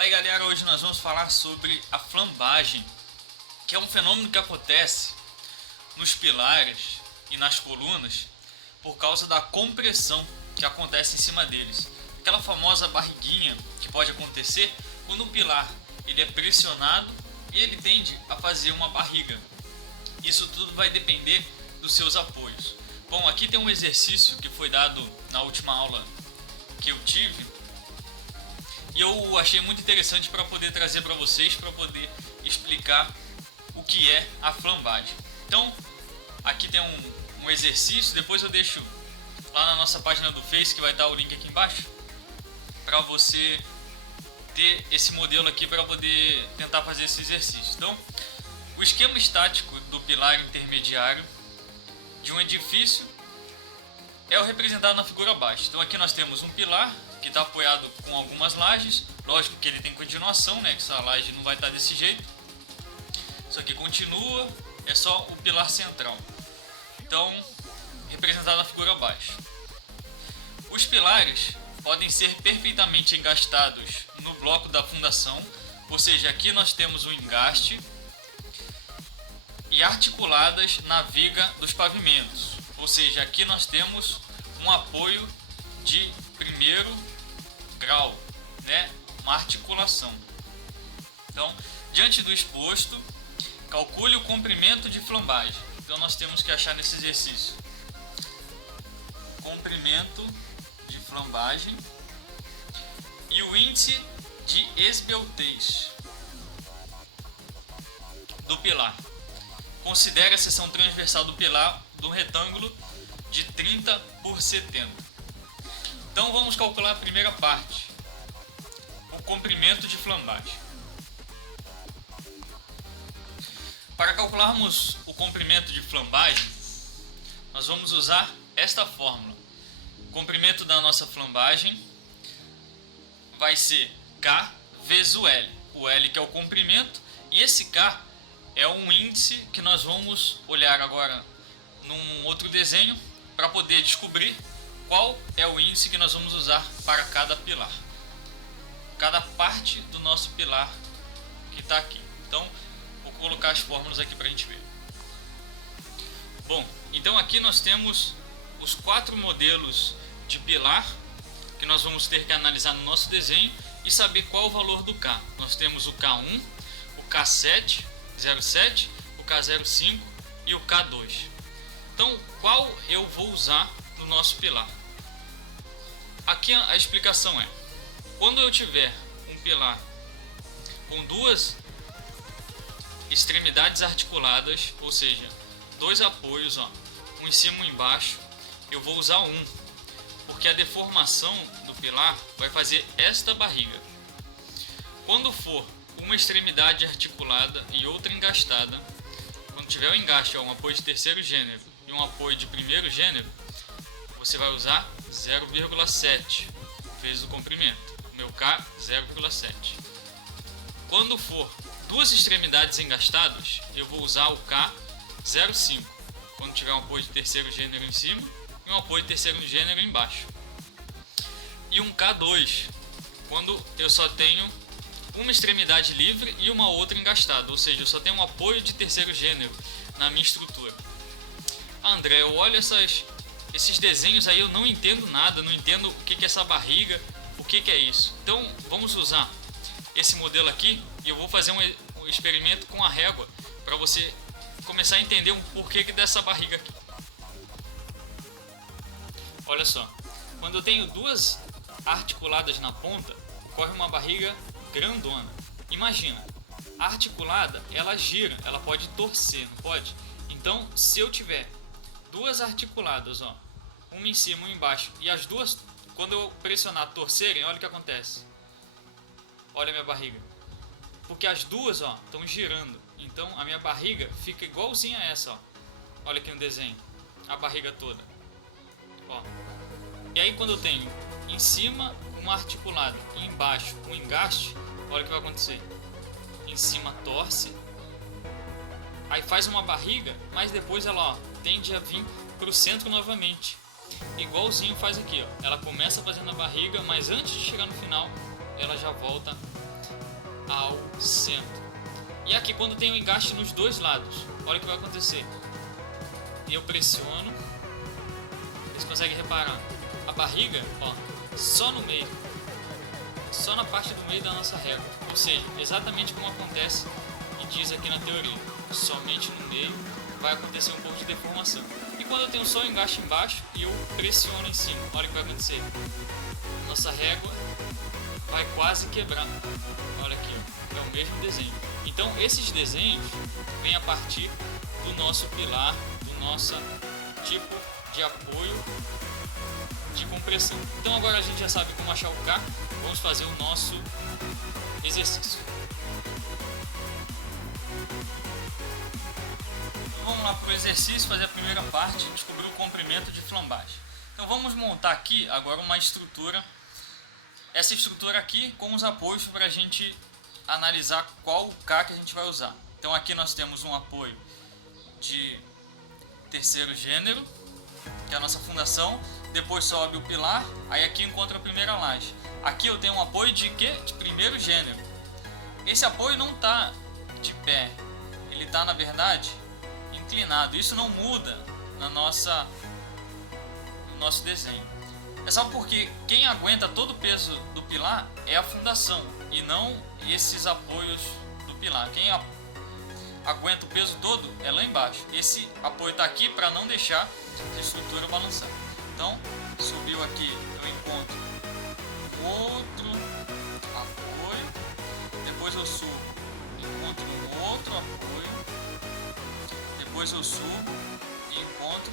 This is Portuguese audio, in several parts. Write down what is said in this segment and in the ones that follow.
Fala aí galera, hoje nós vamos falar sobre a flambagem, que é um fenômeno que acontece nos pilares e nas colunas por causa da compressão que acontece em cima deles. Aquela famosa barriguinha que pode acontecer quando o pilar ele é pressionado e ele tende a fazer uma barriga. Isso tudo vai depender dos seus apoios. Bom, aqui tem um exercício que foi dado na última aula que eu tive e eu achei muito interessante para poder trazer para vocês, para poder explicar o que é a flambagem. Então, aqui tem um exercício, depois eu deixo lá na nossa página do Face, que vai estar o link aqui embaixo, para você ter esse modelo aqui para poder tentar fazer esse exercício. Então, o esquema estático do pilar intermediário de um edifício é o representado na figura abaixo. Então aqui nós temos um pilar que está apoiado com algumas lajes. Lógico que ele tem continuação, né? Que essa laje não vai estar desse jeito. Isso aqui continua, é só o pilar central. Então, representado na figura abaixo. Os pilares podem ser perfeitamente engastados no bloco da fundação, ou seja, aqui nós temos o engaste, e articuladas na viga dos pavimentos, ou seja, aqui nós temos um apoio de primeiro grau, né? Uma articulação. Então, diante do exposto, calcule o comprimento de flambagem. Então nós temos que achar nesse exercício comprimento de flambagem e o índice de esbeltez do pilar. Considere a seção transversal do pilar do retângulo de 30 por 70. Então vamos calcular a primeira parte, o comprimento de flambagem. Para calcularmos o comprimento de flambagem, nós vamos usar esta fórmula. O comprimento da nossa flambagem vai ser K vezes o L. O L que é o comprimento e esse K é um índice que nós vamos olhar agora num outro desenho para poder descobrir qual é o índice que nós vamos usar para cada pilar, cada parte do nosso pilar que está aqui. Então, vou colocar as fórmulas aqui para a gente ver. Bom, então aqui nós temos os 4 modelos de pilar que nós vamos ter que analisar no nosso desenho e saber qual o valor do K. Nós temos o K1, o K7, 0,7, o K0,5 e o K2. Então, qual eu vou usar no nosso pilar? Aqui a explicação é: quando eu tiver um pilar com duas extremidades articuladas, ou seja, dois apoios, um em cima e um embaixo, eu vou usar um, porque a deformação do pilar vai fazer esta barriga. Quando for uma extremidade articulada e outra engastada, quando tiver o engaste, um apoio de terceiro gênero e um apoio de primeiro gênero, você vai usar 0,7 vezes o comprimento, o meu K 0,7. Quando for duas extremidades engastadas, eu vou usar o K 0,5, quando tiver um apoio de terceiro gênero em cima e um apoio de terceiro gênero embaixo. E um K2, quando eu só tenho uma extremidade livre e uma outra engastada, ou seja, eu só tenho um apoio de terceiro gênero na minha estrutura. André, eu olho esses desenhos aí, eu não entendo nada, não entendo o que é essa barriga, o que é isso. Então vamos usar esse modelo aqui e eu vou fazer um experimento com a régua para você começar a entender um porquê dessa barriga aqui. Olha só, quando eu tenho duas articuladas na ponta, corre uma barriga grandona. Imagina, a articulada ela gira, ela pode torcer, não pode? Então, se eu tiver duas articuladas, uma em cima e uma embaixo, e as duas, quando eu pressionar torcerem, olha o que acontece. Olha a minha barriga, porque as duas estão girando, então a minha barriga fica igualzinha a essa. Olha aqui no desenho, a barriga toda. E aí quando eu tenho em cima uma articulada e embaixo um engaste, olha o que vai acontecer. Em cima torce, aí faz uma barriga, mas depois ela tende a vir para o centro novamente. Igualzinho faz aqui, ela começa fazendo a barriga, mas antes de chegar no final, ela já volta ao centro. E aqui, quando tem um engaste nos dois lados, olha o que vai acontecer. Eu pressiono, vocês conseguem reparar, a barriga, ó, só no meio, só na parte do meio da nossa régua, ou seja, exatamente como acontece e diz aqui na teoria, somente no meio vai acontecer um pouco de deformação. E quando eu tenho só o engaste embaixo e eu pressiono em cima, olha o que vai acontecer. Nossa régua vai quase quebrar. Olha aqui, é o mesmo desenho. Então esses desenhos vêm a partir do nosso pilar, do nosso tipo de apoio de compressão. Então agora a gente já sabe como achar o K, vamos fazer o nosso exercício. Vamos lá para o exercício, fazer a primeira parte, descobrir o comprimento de flambagem. Então vamos montar aqui agora uma estrutura, essa estrutura aqui com os apoios para a gente analisar qual o K que a gente vai usar. Então aqui nós temos um apoio de terceiro gênero, que é a nossa fundação, depois sobe o pilar, aí aqui encontra a primeira laje. Aqui eu tenho um apoio de quê? De primeiro gênero. Esse apoio não está de pé, ele está na verdade inclinado. Isso não muda no nosso desenho. É só porque quem aguenta todo o peso do pilar é a fundação e não esses apoios do pilar. Quem aguenta o peso todo é lá embaixo. Esse apoio está aqui para não deixar a estrutura balançar. Então, subiu aqui, eu encontro outro apoio, depois eu subo, encontro outro apoio, depois eu subo e encontro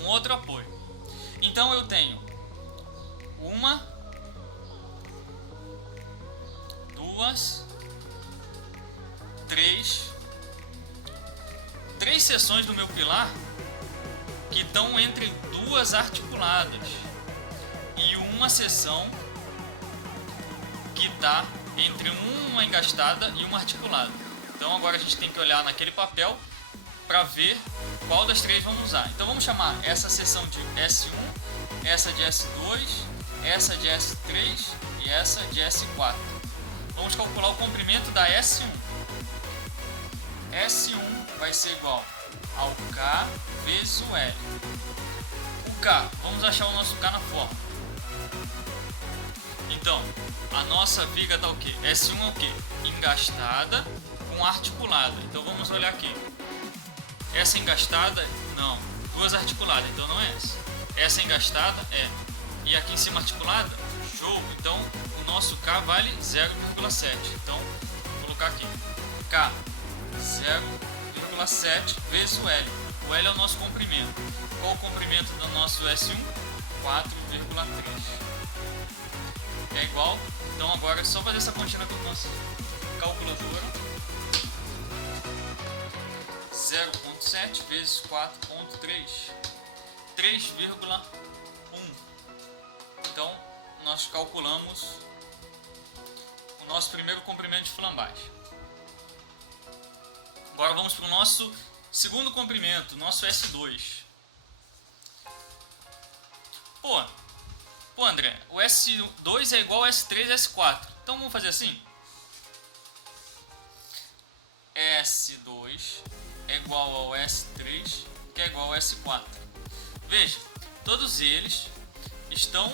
um outro apoio. Então eu tenho uma, duas, três seções do meu pilar que estão entre duas articuladas e uma seção que está entre uma engastada e uma articulada. Então agora a gente tem que olhar naquele papel para ver qual das três vamos usar. Então vamos chamar essa seção de S1, essa de S2, essa de S3 e essa de S4. Vamos calcular o comprimento da S1. S1 vai ser igual ao K vezes o L. O K, vamos achar o nosso K na forma. Então, a nossa viga está o quê? S1 é o quê? Engastada com articulada. Então vamos olhar aqui. Essa engastada, não. Duas articuladas, então não é essa. Essa engastada é. E aqui em cima articulada, show. Então o nosso K vale 0,7. Então vou colocar aqui. K 0,7 vezes o L. O L é o nosso comprimento. Qual o comprimento do nosso S1? 4,3. É igual. Então agora é só fazer essa continha com a nossa calculadora. 0,7 vezes 4,3, 3,1. Então nós calculamos o nosso primeiro comprimento de flambagem. Agora vamos para o nosso segundo comprimento, nosso S2. Pô André, o S2 é igual ao S3 e S4. Então vamos fazer assim. S2 é igual ao S3, que é igual ao S4. Veja, todos eles estão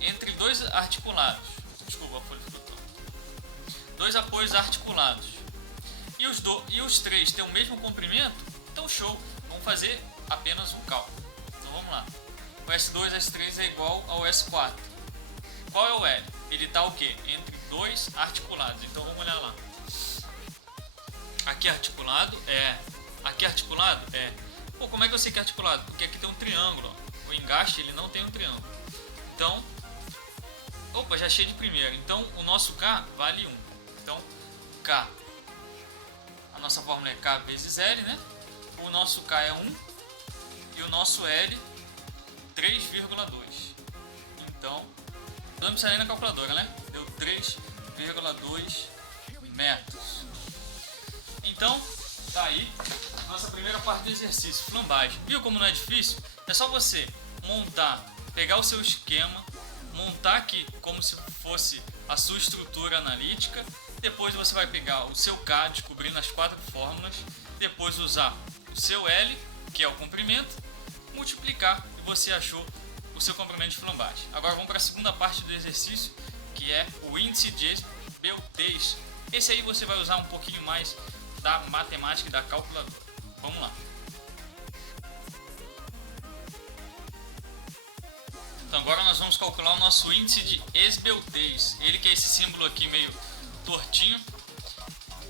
entre dois articulados. Desculpa, foi flutuando. Dois apoios articulados. E os três têm o mesmo comprimento? Então show, vamos fazer apenas um cálculo. Então vamos lá. O S2 e S3 é igual ao S4. Qual é o L? Ele está o quê? Entre dois articulados. Então vamos olhar lá. Aqui articulado é. Aqui articulado é. Pô, como é que eu sei que é articulado? Porque aqui tem um triângulo. Ó. O engaste ele não tem um triângulo. Então, opa, já achei de primeira. Então o nosso K vale 1. Então K, a nossa fórmula é K vezes L, né? O nosso K é 1 e o nosso L 3,2. Então não precisa nem na calculadora, né? Deu 3,2 metros. Então, tá aí nossa primeira parte do exercício, flambagem. Viu como não é difícil? É só você montar, pegar o seu esquema, montar aqui como se fosse a sua estrutura analítica. Depois você vai pegar o seu K, descobrindo as 4 fórmulas. Depois usar o seu L, que é o comprimento, multiplicar e você achou o seu comprimento de flambagem. Agora vamos para a segunda parte do exercício, que é o índice de esbeltez. Esse aí você vai usar um pouquinho mais da matemática e da calculadora. Vamos lá. Então agora nós vamos calcular o nosso índice de esbeltez. Ele que é esse símbolo aqui meio tortinho,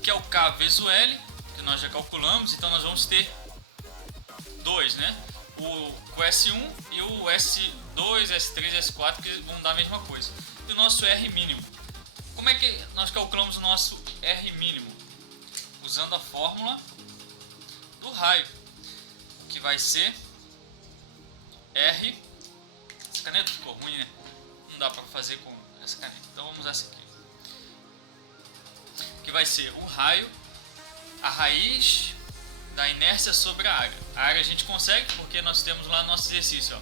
que é o K vezes o L, que nós já calculamos. Então nós vamos ter dois, né? O S1 e o S2, S3, S4, que vão dar a mesma coisa. E o nosso R mínimo. Como é que nós calculamos o nosso R mínimo? Usando a fórmula do raio, que vai ser R. Essa caneta ficou ruim, né? Não dá para fazer com essa caneta. Então vamos usar essa aqui. Que vai ser o raio, a raiz da inércia sobre a área. A área a gente consegue porque nós temos lá no nosso exercício, ó,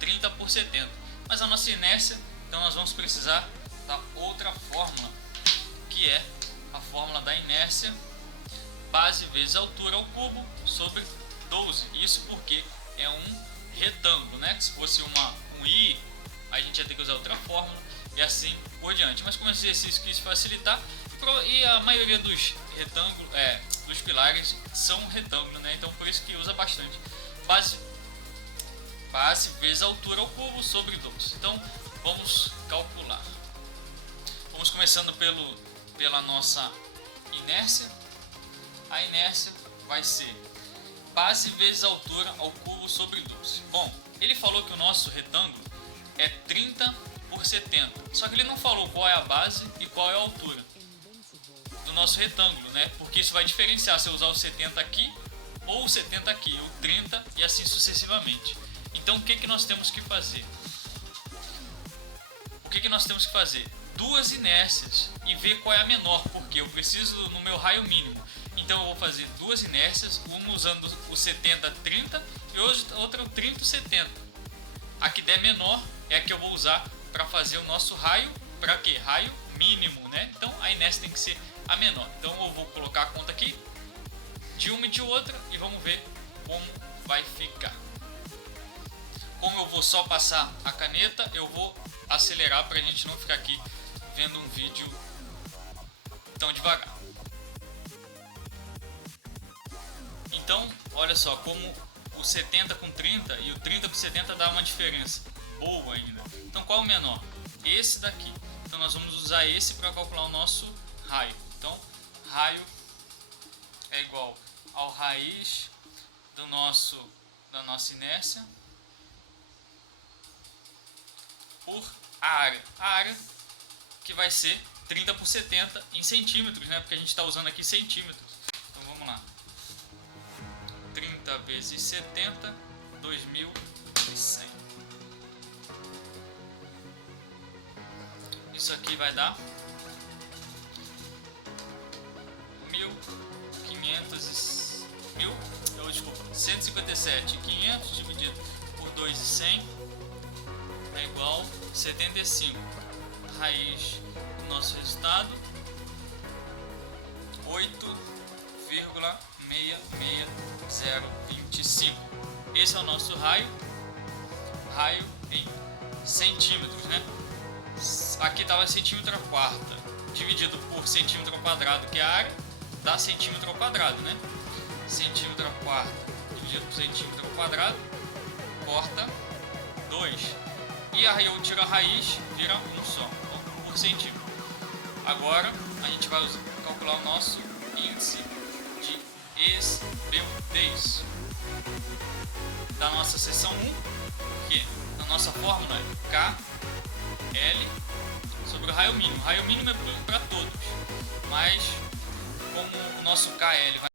30 por 70. Mas a nossa inércia, então nós vamos precisar da outra fórmula, que é a fórmula da inércia, base vezes altura ao cubo sobre 12. Isso porque é um retângulo, né? Se fosse um I, a gente ia ter que usar outra fórmula e assim por diante. Mas como esse exercício quis facilitar, e a maioria dos retângulos, dos pilares são retângulos, né? Então por isso que usa bastante. Base vezes altura ao cubo sobre 12. Então vamos calcular. Vamos começando pela nossa inércia. A inércia vai ser base vezes altura ao cubo sobre 12. Bom, ele falou que o nosso retângulo é 30 por 70. Só que ele não falou qual é a base e qual é a altura do nosso retângulo, né? Porque isso vai diferenciar se eu usar o 70 aqui ou o 70 aqui, o 30 e assim sucessivamente. Então o que nós temos que fazer? O que nós temos que fazer? Duas inércias e ver qual é a menor, porque eu preciso no meu raio mínimo. Então eu vou fazer duas inércias, uma usando o 70-30 e outra o 30-70. A que der menor é a que eu vou usar para fazer o nosso raio, para quê? Raio mínimo, né? Então a inércia tem que ser a menor. Então eu vou colocar a conta aqui de uma e de outra e vamos ver como vai ficar. Como eu vou só passar a caneta, eu vou acelerar para a gente não ficar aqui vendo um vídeo tão devagar. Então, olha só, como o 70 com 30 e o 30 com 70 dá uma diferença boa ainda. Então qual é o menor? Esse daqui. Então nós vamos usar esse para calcular o nosso raio. Então, raio é igual ao raiz da nossa inércia por a área. A área que vai ser 30 por 70 em centímetros, né? Porque a gente está usando aqui centímetros. Então vamos lá. 30 vezes 70, 2100. Isso aqui vai dar 157.500 dividido por 2.100 é igual a 75. Raiz do nosso resultado 8,66025. Esse é o nosso raio em centímetros, né? Aqui estava centímetro a quarta dividido por centímetro ao quadrado, que é a área, dá centímetro ao quadrado, né? Centímetro a quarta dividido por centímetro ao quadrado, corta 2. E aí eu tiro a raiz, vira 1 só, por centímetro. Agora a gente vai calcular o nosso índice de esbeltez da nossa seção 1, que na nossa fórmula é KL sobre o raio mínimo. O raio mínimo é para todos, mas como o nosso KL vai